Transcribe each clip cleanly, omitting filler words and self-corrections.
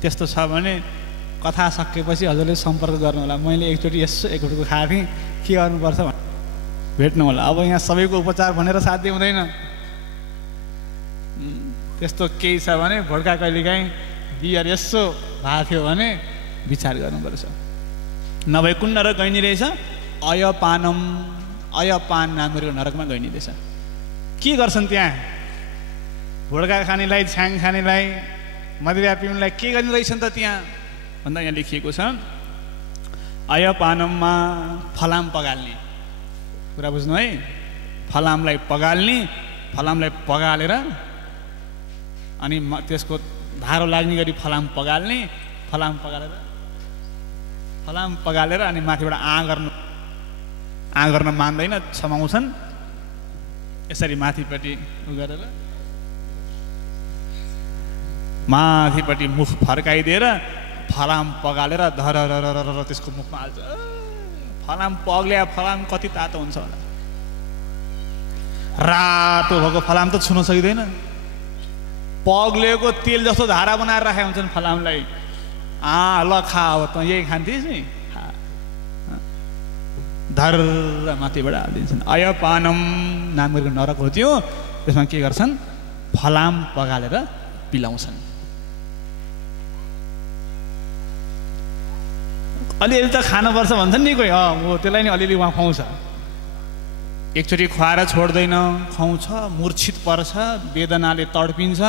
त्यस्तो छ भने कथा सकेपछि हजुरले सम्पर्क गर्नु होला। मैले एकचोटि यसो एक घुटको खाएको थिएँ, के गर्नुपर्छ भेट्नु होला। अब यहाँ सबैको उपचार भनेर साध्य हुँदैन। त्यस्तो केही छ भने भोड्का कहिलेकाहीँ बियर यसो भएको थियो भने विचार गर्नुपर्छ। नभए कुन नरक गइनी रहेछ? अयपानम, अयपान नामको नरकमा गइनी रहेछ। के गर्छन् त्यहाँ? भोड्का खानेलाई, छ्याङ खानेलाई, मदिरा पिउनेलाई के गर्ने रहेछन् त त्यहाँ भन्दा यहाँ लेखिएको छ अयपानममा फलाम पगाल्ने। कुरा बुझ्नु है, फलामलाई पगाल्ने, फलामलाई पगालेर अनि त्यसको धारो लाग्ने गरी फलाम पगाल्ने, फलाम पगालेर अनि माथिबाट आ गर्न मान्दैन, समाउँछन्। यसरी माथिपट्टि गरेर माथिपट्टि मुख फर्काइदिएर फलाम पगालेर धर त्यसको मुखमा हाल्छ। फलाम पग्ल्या फलाम कति तातो हुन्छ होला। रातो भएको फलाम त छुन सकिँदैन। पग्लेको तेल जस्तो धारा बनाएर राखेका हुन्छन् फलामलाई। ल खा, अब त यही खान्थिस् नि, धर माथिबाट हालिदिन्छन्। अयपानम नाम गरेको नरक हो त्यो। त्यसमा के गर्छन्? फलाम पगालेर पिलाउँछन्। अलिअलि त खानुपर्छ भन्छन् नि कोही। हो त्यसलाई नि अलिअलि उहाँ खुवाउँछ। एकचोटि खुवाएर छोड्दैन, खुवाउँछ, मूर्छित पर्छ, वेदनाले तडपिन्छ,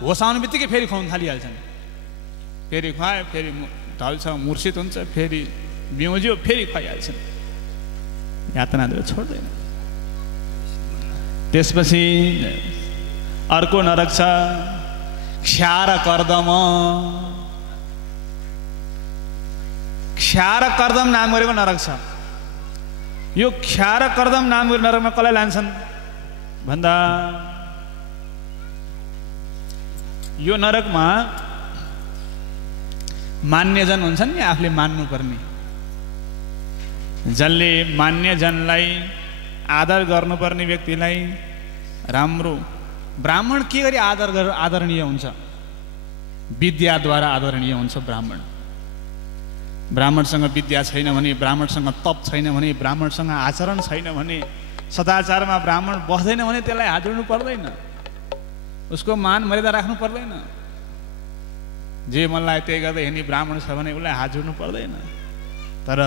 होस आउने बित्तिकै फेरि खुवाउनु थालिहाल्छन्। फेरि खुवायो, फेरि ढल्छ, मूर्छित हुन्छ, फेरि बिउज्यो, फेरि खुवाइहाल्छन्। यातना दिएर छोड्दैन। त्यसपछि अर्को नरक छ क्षार कर्दम। क्षार कर्दम नाम गरेको नरक छ। यो क्षार कर्दम नाम गरेको नरकमा कसलाई लान्छन् भन्दा यो नरकमा मान्यजन हुन्छन् नि, आफूले मान्नुपर्ने। जसले मान्यजनलाई आदर गर्नुपर्ने व्यक्तिलाई राम्रो। ब्राह्मण के गरी आदरणीय हुन्छ? विद्याद्वारा आदरणीय हुन्छ ब्राह्मण। ब्राह्मणसँग विद्या छैन भने, ब्राह्मणसँग तप छैन भने, ब्राह्मणसँग आचरण छैन भने, सदाचारमा ब्राह्मण बस्दैन भने त्यसलाई हात जोड्नु पर्दैन, उसको मान मर्यादा राख्नु पर्दैन। जे मनलाई त्यही गर्दै हिँड्ने ब्राह्मण छ भने उसलाई हात जोड्नु पर्दैन। तर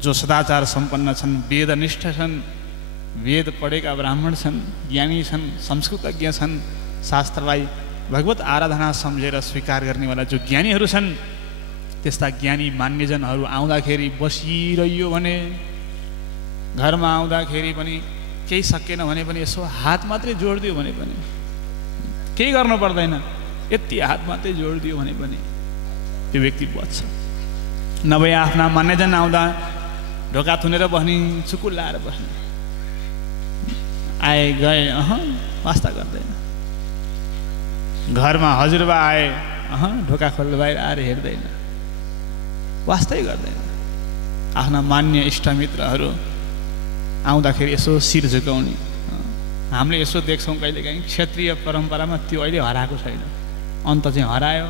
जो सदाचार सम्पन्न छन्, वेदनिष्ठ छन्, वेद पढेका ब्राह्मण छन्, ज्ञानी छन्, संस्कृतज्ञ छन्, शास्त्रलाई भगवत आराधना सम्झेर स्वीकार गर्नेवाला जो ज्ञानीहरू छन्, त्यस्ता ज्ञानी मान्यजनहरू आउँदाखेरि बसिरह्यो भने, घरमा आउँदाखेरि पनि केही सकेन भने पनि यसो हात मात्रै जोडिदियो भने पनि, केही गर्नु पर्दैन, यति हात मात्रै जोडिदियो भने पनि त्यो व्यक्ति बच्छ। नभए आफ्ना मान्यजन आउँदा ढोका थुनेर बस्ने, चुकुल लाएर बस्ने, आए गए वास्ता गर्दैन। घरमा हजुरबा आए ढोका खोलेर बाहिर आएर हेर्दैन, वास्तै गर्दैन। आफ्ना मान्य इष्टमित्रहरू आउँदाखेरि यसो शिर झुकाउने। हामीले यसो देख्छौँ कहिलेकाहीँ क्षेत्रीय परम्परामा त्यो अहिले हराएको छैन, अन्त चाहिँ हरायो।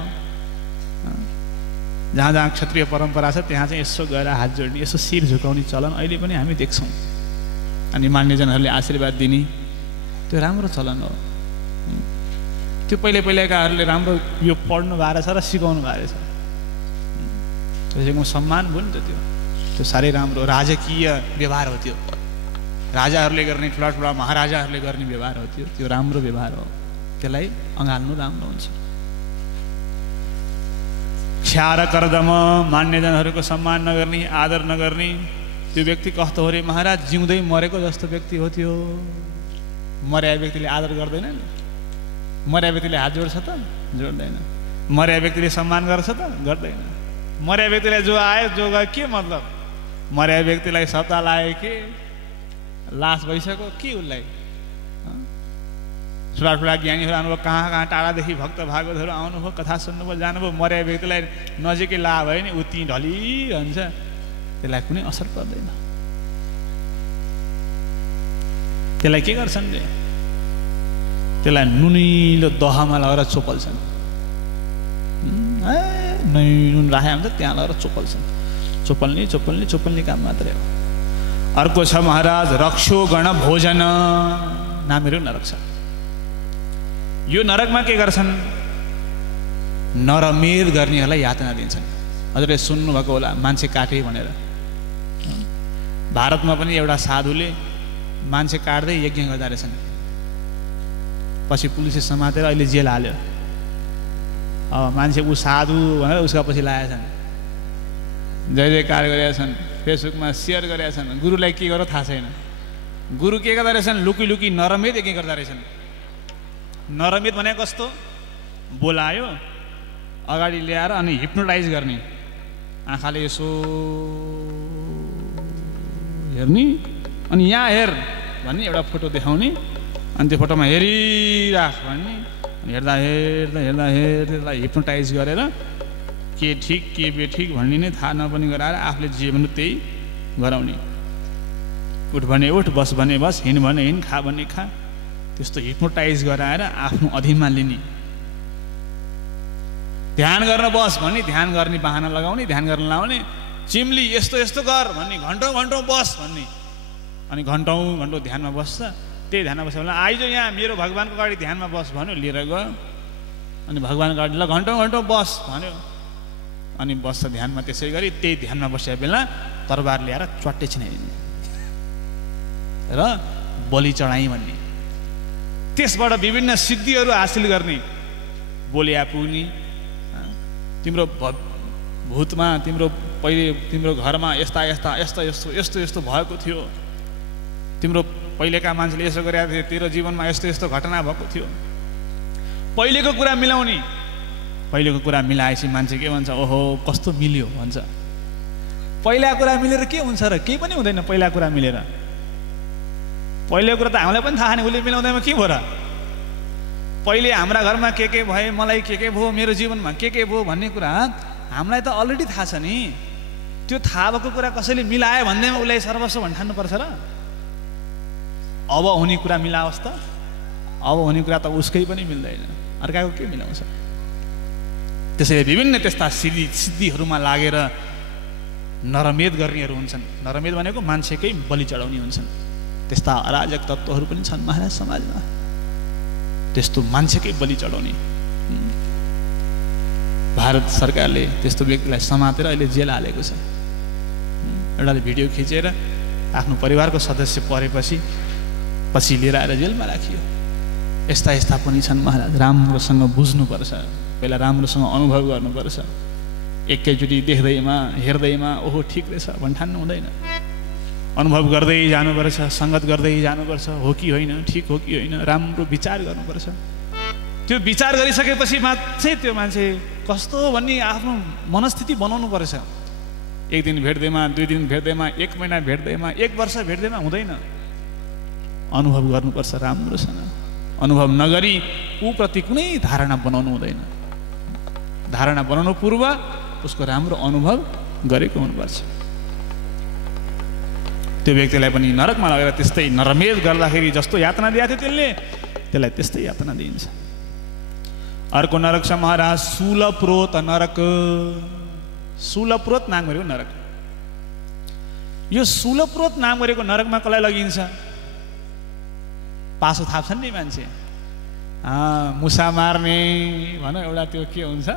जहाँ जहाँ क्षेत्रीय परम्परा छ त्यहाँ चाहिँ यसो गएर हात जोड्ने, यसो शिर झुकाउने चलन अहिले पनि हामी देख्छौँ। अनि मान्यजनहरूले आशीर्वाद दिने, त्यो राम्रो चलन हो। त्यो पहिलाकाहरूले राम्रो यो पढ्नु भएको छ र सिकाउनु भएको छ। त्यसैको सम्मान भयो नि त। त्यो साह्रै राम्रो राजकीय व्यवहार हो। त्यो राजाहरूले गर्ने, ठुला ठुला महाराजाहरूले गर्ने व्यवहार हो। त्यो राम्रो व्यवहार हो, त्यसलाई अँगाल्नु राम्रो हुन्छ। क्षार कर्दम, मान्यजनहरूको सम्मान नगर्ने, आदर नगर्ने, त्यो व्यक्ति कस्तो हो रे महाराज? जिउँदै मरेको जस्तो व्यक्ति हो त्यो। मर्या व्यक्तिले आदर गर्दैन नि। मर्या व्यक्तिले हात जोड्छ त? जोड्दैन। मर्या व्यक्तिले सम्मान गर्छ त? गर्दैन। मर्या व्यक्तिलाई जो आयो जो गयो के मतलब? मर्या व्यक्तिलाई सत्ता लाग्यो कि लास भइसक्यो के उसलाई? ठुला ठुला ज्ञानीहरू आउनुभयो, कहाँ कहाँ टाढादेखि भक्त भागवतहरू आउनुभयो, कथा सुन्नुभयो, जानुभयो। मर्या व्यक्तिलाई नजिकै ला भयो नि ऊ ती ढलिरहन्छ, त्यसलाई कुनै असर पर्दैन। त्यसलाई के गर्छन् रे? त्यसलाई नुनिलो दहमा लगेर चोपल्छन्। नुन राखेको हुन्छ त्यहाँ लगेर चोपल्छन्। चोपल्ने काम मात्रै हो। अर्को छ महाराज रक्षो गण भोजन, नामहरू नरक छ। यो नरकमा के गर्छन्? नरमेध गर्नेहरूलाई यातना दिन्छन्। हजुरले सुन्नुभएको होला मान्छे काटे भनेर। भारतमा पनि एउटा साधुले मान्छे काट्दै यज्ञ गर्दा रहेछन्। पछि पुलिसले समातेर अहिले जेल हाल्यो। मान्छे ऊ साधु भनेर उसका पछि लागेछन्, जय जयकार गरेका छन्, फेसबुकमा सेयर गरेका छन्। गुरुलाई के गर्यो थाहा छैन। गुरु के गर्दा रहेछन्? लुकी नरमेध यज्ञ गर्दा रहेछन्। नरमेध भनेको कस्तो? बोलायो, अगाडि ल्याएर अनि हिप्नोटाइज गर्ने, आँखाले यसो हेर्ने, अनि यहाँ हेर भन्ने एउटा फोटो देखाउने, अनि त्यो फोटोमा हेरिराख भन्ने, हेर्दा हिप्नोटाइज गरेर के ठिक के बेठिक भन्ने नै थाहा नपनि गराएर आफूले जे भन्नु त्यही गराउने। उठ भने उठ, बस भने बस, हिँड भने हिँड, खा भने खा, त्यस्तो हिप्नोटाइज गराएर आफ्नो अधीनमा लिने। ध्यान गर्न बस भन्ने, ध्यान गर्ने बहाना लगाउने, ध्यान गर्न लाउने। चिम्ली यस्तो यस्तो गर भन्ने, घन्टौँ बस भन्ने, अनि घन्टौँ ध्यानमा बस्छ। त्यही ध्यानमा बस्छ भने आइज यहाँ मेरो भगवान्को अगाडि ध्यानमा बस भन्यो, लिएर गयो। अनि भगवान्को अगाडि ल घन्टौँ बस भन्यो, अनि बस्छ ध्यानमा। त्यसै गरी त्यही ध्यानमा बसेको बेला तरबार ल्याएर च्वाट्टै छिनाइदिने र बलि चढाइ भन्ने। त्यसबाट विभिन्न सिद्धिहरू हासिल गर्ने। बोलिया पुग्ने, तिम्रो भूतमा तिम्रो पहिले तिम्रो घरमा यस्तो भएको थियो, तिम्रो पहिलेका मान्छेले यसो गरेका थिए, तेरो जीवनमा यस्तो घटना भएको थियो। पहिलेको कुरा मिलाउने। पहिलेको कुरा मिलाएपछि मान्छे के भन्छ? ओहो कस्तो मिल्यो भन्छ। पहिला कुरा मिलेर के हुन्छ र? केही पनि हुँदैन पहिला कुरा मिलेर। पहिलेको कुरा त हामीलाई पनि थाहा छैन, उसले मिलाउँदैमा के भयो र? पहिले हाम्रा घरमा के भए, मलाई के भयो, मेरो जीवनमा के भयो भन्ने कुरा हामीलाई त अलरेडी थाहा छ नि। त्यो थाहा भएको कुरा कसैले मिलायो भन्दैमा उसलाई सर्वस्व भन्ठान्नुपर्छ र? अब हुने कुरा मिलाओस् त। अब हुने कुरा त उसकै पनि मिल्दैन, अर्काको के मिलाउँछ? त्यसैले विभिन्न त्यस्ता सिद्धिहरूमा लागेर नरमेध गर्नेहरू हुन्छन्। नरमेध भनेको मान्छेकै बलि चढाउने हुन्छन्। त्यस्ता अराजक तत्त्वहरू पनि छन् महाराज समाजमा। त्यस्तो मान्छेकै बलि चढाउने। भारत सरकारले त्यस्तो व्यक्तिलाई समातेर अहिले जेल हालेको छ। एउटाले भिडियो खिचेर आफ्नो परिवारको सदस्य परेपछि लिएर आएर जेलमा राखियो। यस्ता पनि छन् महाराज। राम्रोसँग बुझ्नुपर्छ, पहिला राम्रोसँग अनुभव गर्नुपर्छ। एकैचोटि देख्दैमा हेर्दैमा ओहो ठिक रहेछ भन्ठान्नु हुँदैन। अनुभव गर्दै जानुपर्छ, सङ्गत गर्दै जानुपर्छ। हो कि होइन, ठिक हो कि होइन, राम्रो विचार गर्नुपर्छ। त्यो विचार गरिसकेपछि मात्रै त्यो मान्छे कस्तो भन्ने आफ्नो मनस्थिति बनाउनु पर्छ। एक दिन भेट्दैमा, 2 दिन भेट्दैमा, 1 महिना भेट्दैमा, 1 वर्ष भेट्दैमा हुँदैन। अनुभव गर्नुपर्छ राम्रोसँग। अनुभव नगरी ऊप्रति कुनै धारणा बनाउनु हुँदैन। धारणा बनाउनु पूर्व उसको राम्रो अनुभव गरेको हुनुपर्छ। त्यो व्यक्तिलाई पनि नरकमा लगेर त्यस्तै नरमेध गर्दाखेरि जस्तो यातना दिएको थियो त्यसलाई त्यस्तै यातना दिइन्छ। अर्को नरक छ महाराज शूलप्रोत नरक। शूलप्रोत नाम गरेको नरक। यो शूलप्रोत नाम गरेको नरकमा कसलाई लगिन्छ? पासो थाप्छन् नि मान्छे। मुसा मार्ने भन, एउटा त्यो के हुन्छ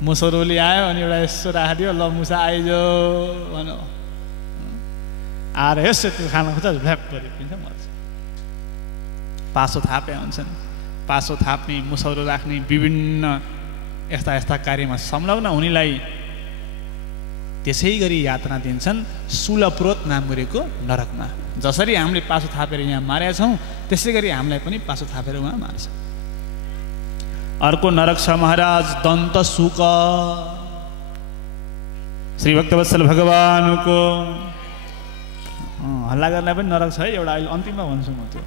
मुसौरोले आयो अनि एउटा यसो राखिदियो, ल मुसा आइजो भन, आएर यसो त्यो खान खोज्छ, भ्ल्याप गरिदिन्छ, मर्छ। पासो थापे हुन्छन्। पासो थाप्ने, मुसौरो राख्ने, विभिन्न यस्ता कार्यमा संलग्न हुनेलाई त्यसै गरी यातना दिन्छन् शूलप्रोत नाम गरेको नरकमा। जसरी हामीले पासो थापेर यहाँ मारेका छौँ त्यसै गरी हामीलाई पनि पासो थापेर उहाँ मार्छ। अर्को नरक छ महाराज दन्तशुक। श्री भक्तवत्सल भगवानको हल्ला गर्नलाई पनि नरक छ है एउटा। अहिले अन्तिममा भन्छु म त्यो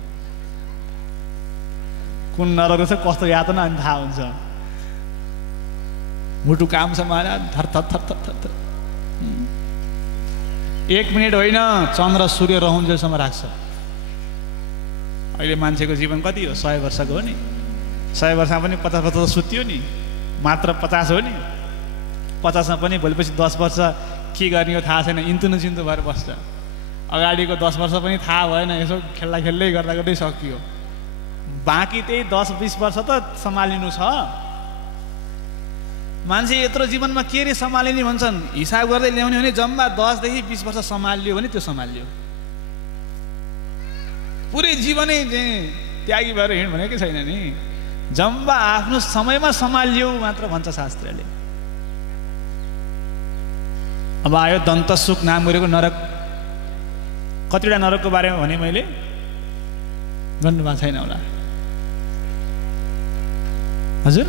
कुन नरक छ, कस्तो यातना अनि थाहा हुन्छ। मुटु काम छ महाराज, थर थर थर थर थर। 1 मिनट होइन, चन्द्र सूर्य रहन्जेलसम्म राख्छ। अहिले मान्छेको जीवन कति हो? 100 वर्षको हो नि। 100 वर्षमा पनि 50 वर्ष सुत्यो नि, मात्र 50 हो नि। 50मा पनि भोलिपछि 10 वर्ष के गर्ने हो थाहा छैन, इन्तुनु चिन्तु भएर बस्छ। अगाडिको 10 वर्ष पनि थाहा भएन, यसो खेल्दा खेल्दै गर्दा गर्दै सकियो। बाँकी त्यही 10-20 वर्ष त सम्हालिनु छ। मान्छे यत्रो जीवनमा के रे सम्हालिने भन्छन्, हिसाब गर्दै ल्याउने भने जम्मा 10 देखि 20 वर्ष सम्हालियो भने त्यो सम्हालियो। पुरै जीवनै त्यागी भएर हिँड भनेकै छैन नि, जम्मा आफ्नो समयमा सम्हालियो मात्र भन्छ शास्त्रले। अब आयो दन्तसुख नाम गरेको नरक। कतिवटा नरकको बारेमा भने मैले, गर्नुभएको छैन होला हजुर?